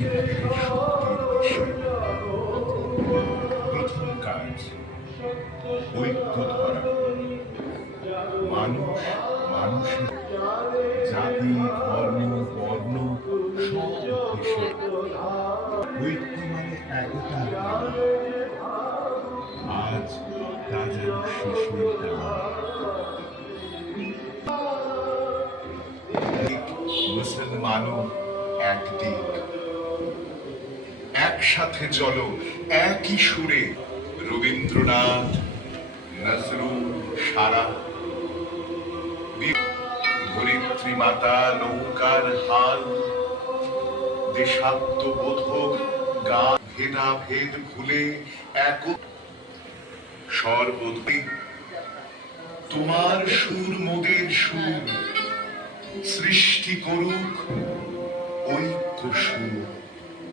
ইতিহাসের শক্তির বিষয়। প্রথম কাজ ঐক্য ধরা। মানুষ মানুষের জাতি ধর্ম বর্ণ সব দেশে ঐক্য মানে একতা। আজ তা যেন শেষের দাম। মুসলমানও একদিক, একসাথে চলো একই সুরে। রবীন্দ্রনাথ, নজরুল, সারা ধরিত্রী মাতা, নৌকার হাল, দেশাত্মবোধক গান, ভেদাভেদ ভুলে এক সর্বদে তোমার সুর মোদের সুর, সৃষ্টি করুক ঐক্য সুর।